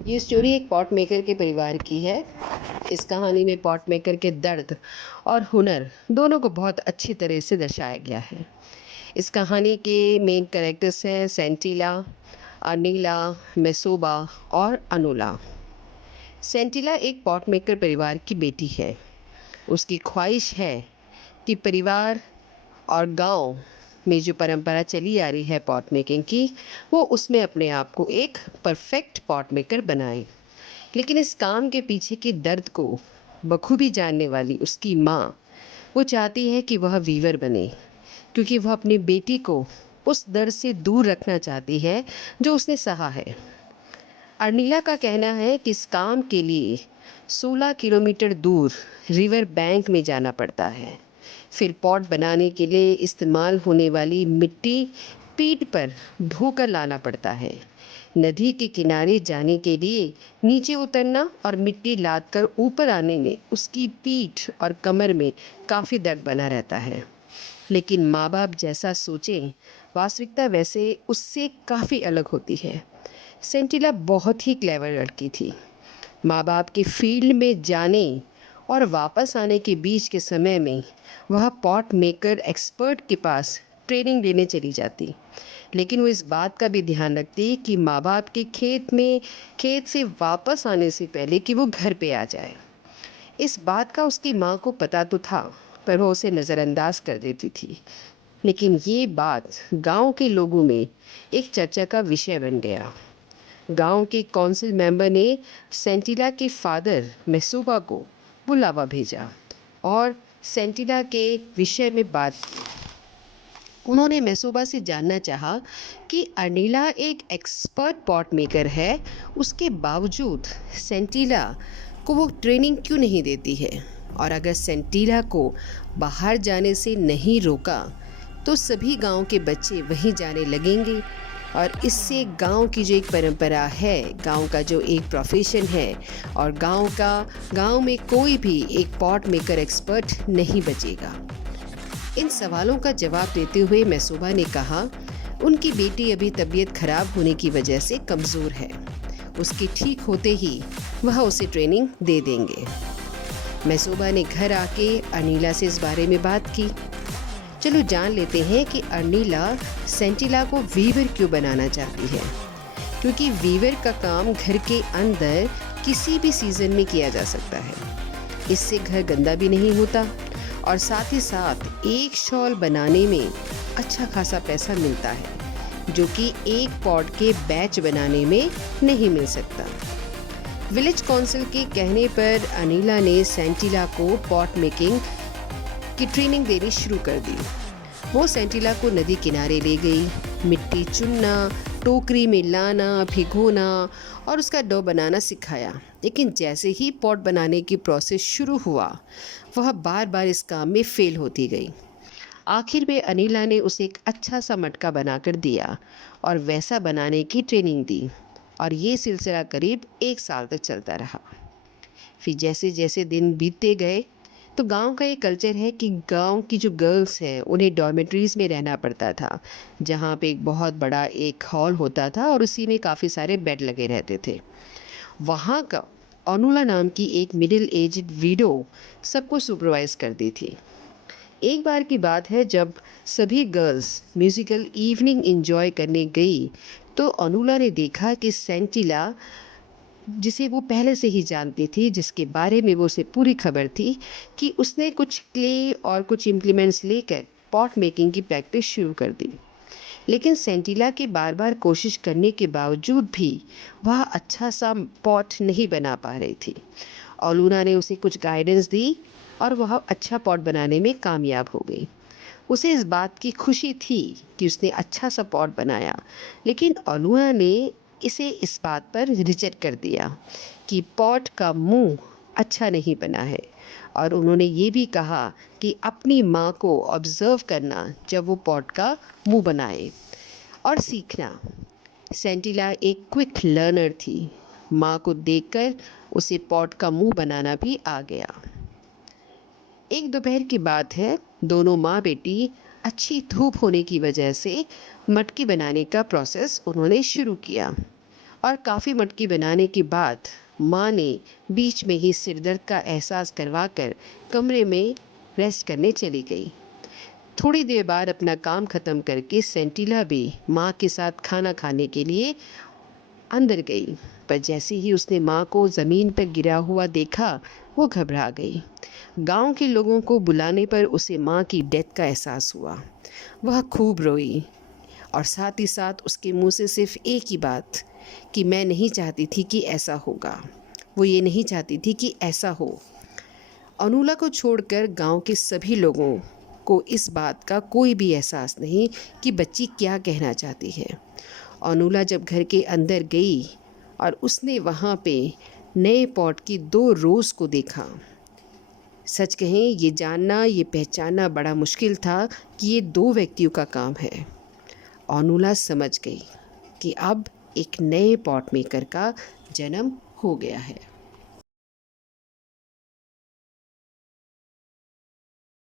ये स्टोरी एक pot maker के परिवार की है। इस कहानी में पॉट मेकर के दर्द और हुनर दोनों को बहुत अच्छी तरह से दर्शाया गया है। इस कहानी के मेन कैरेक्टर्स हैं सेंटिला, अनिला, मेसोबा और अनुला। सेंटिला एक पॉट मेकर परिवार की बेटी है। उसकी ख्वाहिश है कि परिवार और गांव में जो परंपरा चली आ रही है पॉट मेकिंग की, वो उसमें अपने आप को एक परफेक्ट पॉट मेकर बनाए। लेकिन इस काम के पीछे के दर्द को बखूबी जानने वाली उसकी माँ, वो चाहती है कि वह वीवर बने, क्योंकि वह अपनी बेटी को उस दर्द से दूर रखना चाहती है जो उसने सहा है। अर्निला का कहना है कि इस काम के लिए 16 किलोमीटर दूर रिवर बैंक में जाना पड़ता है। फिर पॉट बनाने के लिए इस्तेमाल होने वाली मिट्टी पीठ पर ढोकर लाना पड़ता है। नदी के किनारे जाने के लिए नीचे उतरना और मिट्टी लाद कर ऊपर आने में उसकी पीठ और कमर में काफ़ी दर्द बना रहता है। लेकिन माँ बाप जैसा सोचें, वास्तविकता वैसे उससे काफ़ी अलग होती है। सेंटिला बहुत ही क्लेवर लड़की थी। माँ बाप के फील्ड में जाने और वापस आने के बीच के समय में वह पॉट मेकर एक्सपर्ट के पास ट्रेनिंग लेने चली जाती। लेकिन वो इस बात का भी ध्यान रखती कि माँ बाप के खेत से वापस आने से पहले कि वो घर पे आ जाए। इस बात का उसकी माँ को पता तो था, पर वो उसे नज़रअंदाज कर देती थी। लेकिन ये बात गांव के लोगों में एक चर्चा का विषय बन गया। गांव के काउंसिल मेंबर ने सेंटिला के फादर मेसोबा को बुलावा भेजा और सेंटिला के विषय में बात। उन्होंने मेसोबा से जानना चाहा कि अनिला एक एक्सपर्ट पॉट मेकर है, उसके बावजूद सेंटिला को वो ट्रेनिंग क्यों नहीं देती है, और अगर सेंटिला को बाहर जाने से नहीं रोका तो सभी गांव के बच्चे वहीं जाने लगेंगे और इससे गांव की जो एक परंपरा है, गांव का जो एक प्रोफेशन है, और गांव में कोई भी एक पॉट मेकर एक्सपर्ट नहीं बचेगा। इन सवालों का जवाब देते हुए मेसोबा ने कहा, उनकी बेटी अभी तबीयत खराब होने की वजह से कमज़ोर है। उसके ठीक होते ही वह उसे ट्रेनिंग दे देंगे। मेसोबा ने घर आके अनिला से इस बारे में बात की। चलो जान लेते हैं कि अनिला सेंटिला को वीवर क्यों बनाना चाहती है। क्योंकि वीवर का काम घर के अंदर किसी भी सीज़न में किया जा सकता है। इससे घर गंदा भी नहीं होता और साथ ही साथ एक शॉल बनाने में अच्छा खासा पैसा मिलता है, जो कि एक पॉट के बैच बनाने में नहीं मिल सकता। विलेज काउंसिल के कहने पर अनिला ने सेंटिला को पॉट मेकिंग की ट्रेनिंग देनी शुरू कर दी। वो सेंटिला को नदी किनारे ले गई, मिट्टी चुनना, टोकरी में लाना, भिगोना और उसका डो बनाना सिखाया। लेकिन जैसे ही पॉट बनाने की प्रोसेस शुरू हुआ, वह बार बार इस काम में फेल होती गई। आखिर में अनिला ने उसे एक अच्छा सा मटका बनाकर दिया और वैसा बनाने की ट्रेनिंग दी, और ये सिलसिला करीब 1 साल तक चलता रहा। फिर जैसे जैसे दिन बीतते गए, तो गांव का ये कल्चर है कि गांव की जो गर्ल्स हैं उन्हें डॉर्मेट्रीज़ में रहना पड़ता था, जहाँ पे एक बहुत बड़ा एक हॉल होता था और उसी में काफ़ी सारे बेड लगे रहते थे। वहाँ का अनुला नाम की एक मिडिल एज्ड विडो सबको सुपरवाइज करती थी। एक बार की बात है, जब सभी गर्ल्स म्यूज़िकल इवनिंग एंजॉय करने गई, तो अनुला ने देखा कि सेंटिला, जिसे वो पहले से ही जानती थी, जिसके बारे में वो उसे पूरी खबर थी, कि उसने कुछ क्ले और कुछ इम्प्लीमेंट्स लेकर पॉट मेकिंग की प्रैक्टिस शुरू कर दी। लेकिन सेंटिला के बार बार कोशिश करने के बावजूद भी वह अच्छा सा पॉट नहीं बना पा रही थी। और लूना ने उसे कुछ गाइडेंस दी और वह अच्छा पॉट बनाने में कामयाब हो गई। उसे इस बात की खुशी थी कि उसने अच्छा सा पॉट बनाया, लेकिन ओलूना ने इसे इस बात पर रिजेक्ट कर दिया कि पॉट का मुंह अच्छा नहीं बना है, और उन्होंने ये भी कहा कि अपनी माँ को ऑब्जर्व करना जब वो पॉट का मुंह बनाए और सीखना। सेंटिला एक क्विक लर्नर थी। माँ को देखकर उसे पॉट का मुंह बनाना भी आ गया। एक दोपहर की बात है, दोनों माँ बेटी अच्छी धूप होने की वजह से मटकी बनाने का प्रोसेस उन्होंने शुरू किया। और काफ़ी मटकी बनाने के बाद माँ ने बीच में ही सिर दर्द का एहसास करवाकर कमरे में रेस्ट करने चली गई। थोड़ी देर बाद अपना काम ख़त्म करके सेंटिला भी माँ के साथ खाना खाने के लिए अंदर गई, पर जैसे ही उसने माँ को ज़मीन पर गिरा हुआ देखा, वो घबरा गई। गांव के लोगों को बुलाने पर उसे माँ की डेथ का एहसास हुआ। वह खूब रोई और साथ ही साथ उसके मुंह से सिर्फ एक ही बात कि मैं नहीं चाहती थी कि ऐसा होगा। वो ये नहीं चाहती थी कि ऐसा हो। अनुला को छोड़कर गांव के सभी लोगों को इस बात का कोई भी एहसास नहीं कि बच्ची क्या कहना चाहती है। अनुला जब घर के अंदर गई और उसने वहाँ पे नए पॉट की 2 रोज़ को देखा, सच कहें ये जानना, ये पहचानना बड़ा मुश्किल था कि ये 2 व्यक्तियों का काम है। अनुला समझ गई कि अब एक नए पॉट मेकर का जन्म हो गया है।